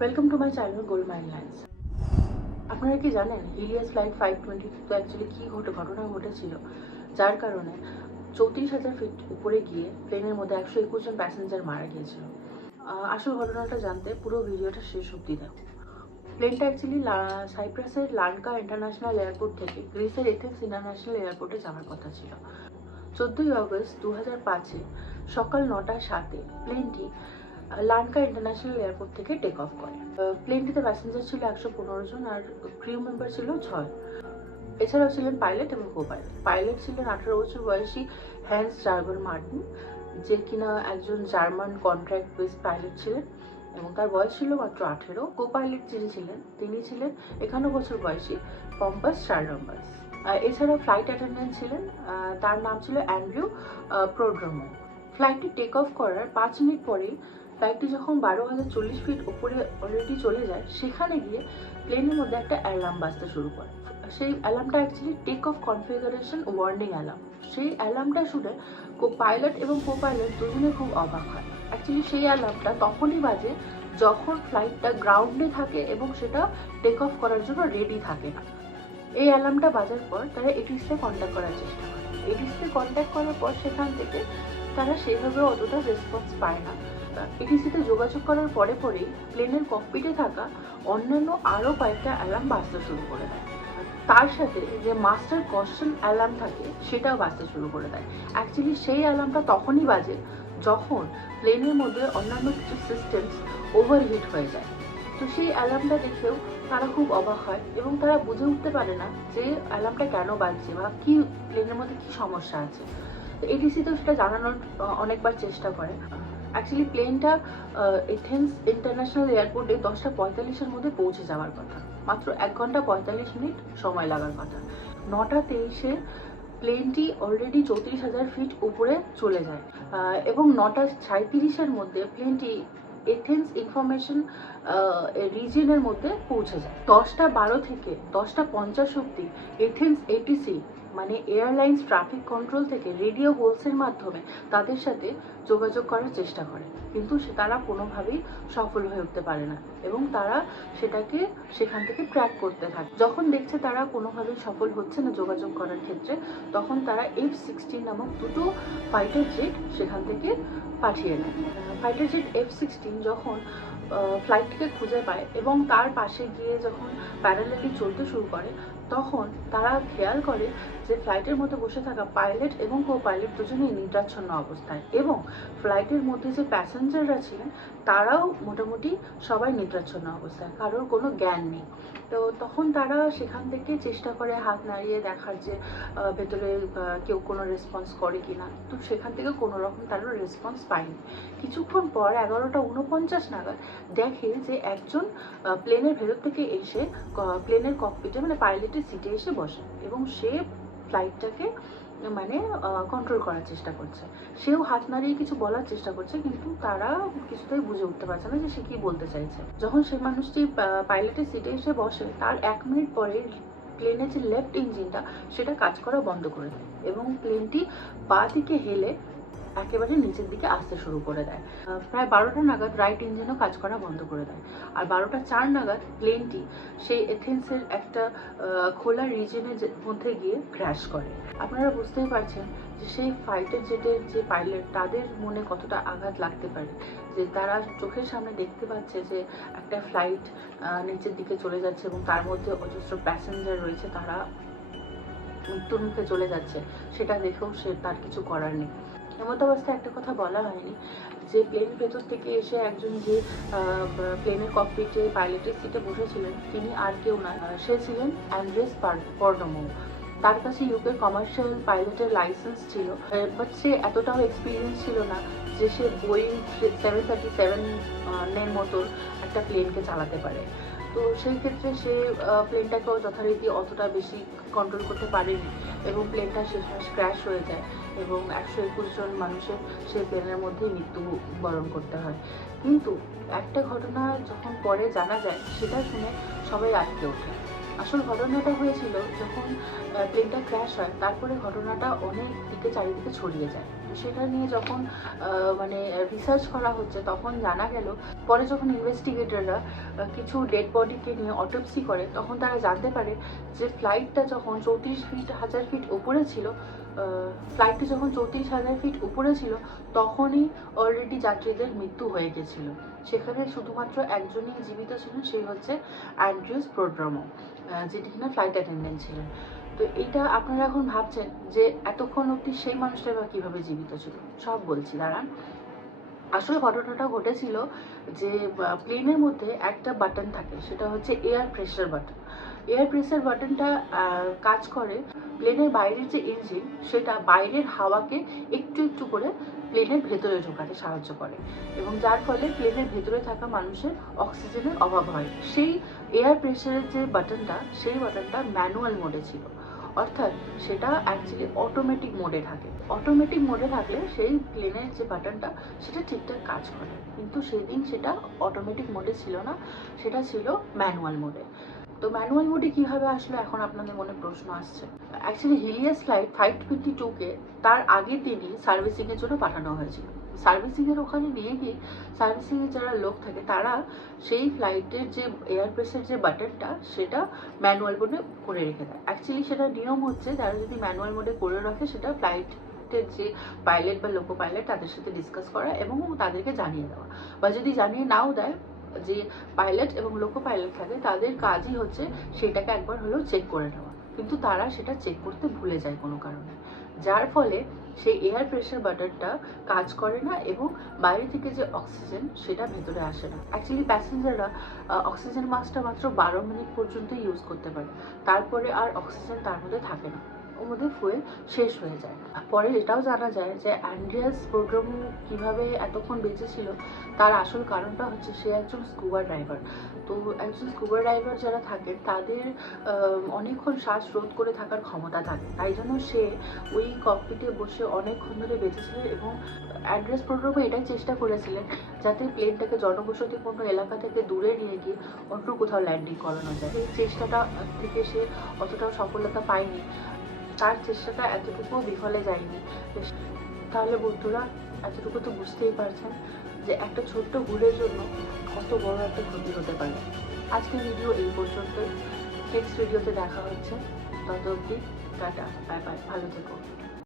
Welcome to my channel goldmine lines. আপনারা কি জানেন ইলিয়াস ফ্লাইট 522 তো অ্যাকচুয়ালি কী ঘটনা ঘটেছিল যার কারণে 34,000 ফিট উপরে গিয়ে প্লেনের মধ্যে 121 জন প্যাসেঞ্জার মারা গিয়েছিল। আসল ঘটনাটা জানতে পুরো ভিডিওটা শেষ অবধি দেখো। প্লেনটা অ্যাকচুয়ালি সাইপ্রাসের লানকা ইন্টারন্যাশনাল এয়ারপোর্ট থেকে গ্রিসের এথেন্স ইন্টারন্যাশনাল এয়ারপোর্টে যাওয়ার কথা ছিল। 14ই অগস্ট 2005-এ সকাল 9:07-এ প্লেনটি লানকা ইন্টারন্যাশনাল এয়ারপোর্ট থেকে টেক অফ করে। প্লেনটিতে প্যাসেঞ্জার ছিল 115 জন আর ক্রিউ মেম্বার ছিল 6। এছাড়াও ছিলেন পাইলট এবং কো পাইলট। পাইলট ছিলেন 18 বছর বয়সী হ্যান্স জার্গন মার্টিন, যে কিনা একজন জার্মান কন্ট্রাক্ট বেস পাইলট ছিলেন এবং তার বয়স ছিল মাত্র 18। কো পাইলট যিনি ছিলেন তিনি ছিলেন 51 বছর বয়সী পম্পাস চার্লম্বাস। এছাড়াও ফ্লাইট অ্যাটেন্ডেন্ট ছিলেন, তার নাম ছিল অ্যান্ড্রু প্রোড্রোমো। ফ্লাইটটি টেক অফ করার 5 মিনিট পরেই ফ্লাইটটি যখন 12,040 ফিট উপরে অলরেডি চলে যায়, সেখানে গিয়ে প্লেনের মধ্যে একটা অ্যালার্ম বাজতে শুরু করে। সেই অ্যালার্মটা actually take off configuration warning alarm. সেই অ্যালার্মটা শুনে পাইলট এবং কো পাইলট দুজনে খুব অবাক হয়। অ্যাকচুয়ালি সেই অ্যালার্মটা তখনই বাজে যখন ফ্লাইটটা গ্রাউন্ডে থাকে এবং সেটা টেক অফ করার জন্য রেডি থাকে না। এই অ্যালার্মটা বাজার পর তারা এটিসিতে কন্ট্যাক্ট করার চেষ্টা করে। এটিসিতে কন্ট্যাক্ট করার পর সেখান থেকে তারা সেভাবে অতটা রেসপন্স পায় না। এটিসিতে যোগাযোগ করার পরেই প্লেনের ককপিটে থাকা অন্যান্য আরও কয়েকটা অ্যালার্ম বাজতে শুরু করে দেয়। তার সাথে যে মাস্টার কশন অ্যালার্ম থাকে সেটাও বাজতে শুরু করে দেয়। অ্যাকচুয়ালি সেই অ্যালার্মটা তখনই বাজে যখন প্লেনের মধ্যে অন্যান্য কিছু সিস্টেমস ওভারহিট হয়ে যায়। তো সেই অ্যালার্মটা দেখেও তারা খুব অবাক হয় এবং তারা বুঝে উঠতে পারে না যে অ্যালার্মটা কেন বাজছে বা কি প্লেনের মধ্যে কি সমস্যা আছে। তো এটিসিতেও সেটা জানানোর অনেকবার চেষ্টা করে। অ্যাকচুয়ালি প্লেনটা এথেন্স ইন্টারন্যাশনাল এয়ারপোর্টে 10:45-এর মধ্যে পৌঁছে যাওয়ার কথা, মাত্র 1 ঘন্টা 45 মিনিট সময় লাগার কথা। 9:23-এ প্লেনটি অলরেডি 34,000 ফিট উপরে চলে যায় এবং 9:37-এর মধ্যে প্লেনটি এথেন্স ইনফরমেশন রিজিয়নের মধ্যে পৌঁছে যায়। 10:12 থেকে 10:50 অব্দি এথেন্স এটিসি মানে এয়ারলাইন্স ট্রাফিক কন্ট্রোল থেকে রেডিও হোলসের মাধ্যমে তাদের সাথে যোগাযোগ করার চেষ্টা করে, কিন্তু তারা কোনোভাবেই সফল হয়ে উঠতে পারে না এবং তারা সেটাকে সেখান থেকে ট্র্যাক করতে থাকে। যখন দেখছে তারা কোনোভাবেই সফল হচ্ছে না যোগাযোগ করার ক্ষেত্রে, তখন তারা F-16 নামক দুটো ফাইটার জেট সেখান থেকে পাঠিয়ে নেয়। ফাইটার জেট F-16 যখন ফ্লাইটটিকে খুঁজে পায় এবং তার পাশে গিয়ে যখন প্যারালেলি চলতে শুরু করে, তখন তারা খেয়াল করে যে ফ্লাইটের মধ্যে বসে থাকা পাইলট এবং কো পাইলট দুজনেই নিদ্রাচ্ছন্ন অবস্থায় এবং ফ্লাইটের মধ্যে যে প্যাসেঞ্জাররা ছিলেন তারাও মোটামুটি সবাই নিদ্রাচ্ছন্ন অবস্থায়, কারোর কোনো জ্ঞান নেই। তো তখন তারা সেখান থেকে চেষ্টা করে হাত নাড়িয়ে দেখার যে ভেতরে কেউ কোনো রেসপন্স করে কি না। তো সেখান থেকে কোনো রকম তারা রেসপন্স পায়নি। কিছুক্ষণ পর 11:49 নাগাদ দেখে যে একজন প্লেনের ভেতর থেকে এসে প্লেনের ককপিটে মানে পাইলটের সিটে এসে বসে এবং সে ফ্লাইটটাকে মানে কন্ট্রোল করার চেষ্টা করছে। সেও হাত নাড়িয়ে কিছু বলার চেষ্টা করছে, কিন্তু তারা কিছুতেই বুঝে উঠতে পারছে না যে সে কি বলতে চাইছে। যখন সে মানুষটি পাইলটের সিটে এসে বসে, তার 1 মিনিট পরে প্লেনের যে লেফট ইঞ্জিনটা সেটা কাজ করা বন্ধ করে দেয় এবং প্লেনটি বাঁ দিকে হেলে একেবারে নিচের দিকে আসতে শুরু করে দেয়। প্রায় 12টা নাগাদ রাইট ইঞ্জিনও কাজ করা বন্ধ করে দেয় আর 12:04 নাগাদ প্লেনটি সেই এথেন্সের একটা খোলা রিজনের মধ্যে গিয়ে ক্র্যাশ করে। আপনারা বুঝতেই পারছেন যে সেই ফাইটার জেটের যে পাইলট তাদের মনে কতটা আঘাত লাগতে পারে, যে তারা চোখের সামনে দেখতে পাচ্ছে যে একটা ফ্লাইট নিচের দিকে চলে যাচ্ছে এবং তার মধ্যে অজস্র প্যাসেঞ্জার রয়েছে, তারা মৃত্যুর মুখে চলে যাচ্ছে। সেটা দেখেও তার কিছু করার নেই। এমত অবস্থায় একটা কথা বলা হয়নি যে প্লেনের ভেতর থেকে এসে একজন যে প্লেনের ককপিটে পাইলটের সিটে বসেছিলেন তিনি আর কেউ না, সে ছিলেন অ্যান্ড্রেস প্রোড্রোমো। তার কাছে ইউকে কমার্শিয়াল পাইলটের লাইসেন্স ছিল, বাট সে এতটাও এক্সপিরিয়েন্স ছিল না যে সে বোয়িং 737-এর মতো একটা প্লেনকে চালাতে পারে। তো সেই ক্ষেত্রে সে প্লেনটাকেও যথারীতি অতটা বেশি কন্ট্রোল করতে পারেনি এবং প্লেনটা শেষমেশ ক্র্যাশ হয়ে যায় এবং 121 জন মানুষের সেই প্লেনের মধ্যেই মৃত্যুবরণ করতে হয়। কিন্তু একটা ঘটনা যখন পরে জানা যায় সেটা শুনে সবাই আটকে ওঠে। আসল ঘটনাটা হয়েছিল যখন প্লেনটা ক্র্যাশ হয়, তারপরে ঘটনাটা অনেক দিকে চারিদিকে ছড়িয়ে যায়। সেটা নিয়ে যখন মানে রিসার্চ করা হচ্ছে তখন জানা গেল, পরে যখন ইনভেস্টিগেটররা কিছু ডেড বডিকে নিয়ে অটোপসি করে তখন তারা জানতে পারে যে ফ্লাইটটা যখন 34,000 ফিট উপরে ছিল, উপরে ছিল তখনই অলরেডি যাত্রীদের মৃত্যু হয়ে গেছিল। সেখানে শুধুমাত্র একজনই জীবিত ছিলেন, সেই হচ্ছে অ্যান্ড্রিউস প্রোড্রোমো, যিনি কিনা ফ্লাইট অ্যাটেন্ডেন্ট ছিলেন। তো এইটা আপনারা এখন ভাবছেন যে এতক্ষণ অবধি সেই মানুষটা বা কীভাবে জীবিত ছিল। সব বলছি, দাঁড়ান। আসলে ঘটনাটা ঘটেছিল যে প্লেনের মধ্যে একটা বাটন থাকে, সেটা হচ্ছে air pressure button. Air pressure বাটনটা কাজ করে প্লেনের বাইরের যে ইঞ্জিন, সেটা বাইরের হাওয়াকে একটু একটু করে প্লেনের ভেতরে ঢোকাতে সাহায্য করে, এবং যার ফলে প্লেনের ভেতরে থাকা মানুষের অক্সিজেনের অভাব হয়। সেই এয়ার প্রেশারের যে বাটনটা, সেই বাটনটা ম্যানুয়াল মোডে ছিল, অর্থাৎ সেটা অ্যাকচুয়ালি অটোমেটিক মোডে থাকে। অটোমেটিক মোডে থাকলে সেই প্লেনের যে বাটনটা সেটা ঠিকঠাক কাজ করে, কিন্তু সেদিন সেটা অটোমেটিক মোডে ছিল না, সেটা ছিল ম্যানুয়াল মোডে। তো ম্যানুয়াল মোডে কীভাবে আসলে, এখন আপনাদের মনে প্রশ্ন আসছে। অ্যাকচুয়ালি হিলিয়াস ফ্লাইট 522-কে তার আগের দিনই সার্ভিসিংয়ের জন্য পাঠানো হয়েছিল। সার্ভিসিংয়ের ওখানে নিয়ে গিয়ে সার্ভিসিংয়ের যারা লোক থাকে তারা সেই ফ্লাইটের যে এয়ার প্রেসের যে বাটনটা সেটা ম্যানুয়াল মোডে করে রেখে দেয়। অ্যাকচুয়ালি সেটা নিয়ম হচ্ছে, যারা যদি ম্যানুয়াল মোডে করে রাখে সেটা ফ্লাইটের যে পাইলট বা লোকো পাইলট তাদের সাথে ডিসকাস করা এবং তাদেরকে জানিয়ে দেওয়া, বা যদি জানিয়ে নাও দেয়, যে পাইলট এবং লোকো পাইলট থাকে তাদের কাজই হচ্ছে সেটাকে একবার হলেও চেক করে নেওয়া, কিন্তু তারা সেটা চেক করতে ভুলে যায় কোনো কারণে, যার ফলে সেই এয়ার প্রেশার বাটনটা কাজ করে না এবং বাইরে থেকে যে অক্সিজেন সেটা ভেতরে আসে না। অ্যাকচুয়ালি প্যাসেঞ্জাররা অক্সিজেন মাস্কটা মাত্র 12 মিনিট পর্যন্ত ইউজ করতে পারে, তারপরে আর অক্সিজেন তার মধ্যে থাকে না, ওর মধ্যে ফুয়েল শেষ হয়ে যায়। পরে এটাও জানা যায় যে অ্যান্ড্রিয়াস প্রোড্রোমো কীভাবে এতক্ষণ বেঁচে ছিল, তার আসল কারণটা হচ্ছে সে একজন স্কুবা ড্রাইভার। তো একজন স্কুবা ড্রাইভার যারা থাকেন তাদের অনেকক্ষণ শ্বাস রোধ করে থাকার ক্ষমতা থাকে, তাই জন্য সে ওই ককপিটে বসে অনেকক্ষণ ধরে বেঁচেছিল। এবং অ্যান্ড্রিয়াস প্রোড্রোমো এটাই চেষ্টা করেছিলেন যাতে প্লেনটাকে জনবসতিপূর্ণ এলাকা থেকে দূরে নিয়ে গিয়ে অন্য কোথাও ল্যান্ডিং করানো যায়। এই চেষ্টাটা থেকে সে অতটাও সফলতা পায়নি, তার চেষ্টাটা এতটুকুও বিফলে যায়নি। তাহলে বন্ধুরা, এতটুকু তো বুঝতেই পারছেন যে একটা ছোট্ট ভুলের জন্য কত বড় একটা ক্ষতি হতে পারে। আজকের ভিডিও এই পর্যন্তই, নেক্সট ভিডিওতে দেখা হচ্ছে। তত অবধি টাটা, বাই বাই, ভালো থেকো।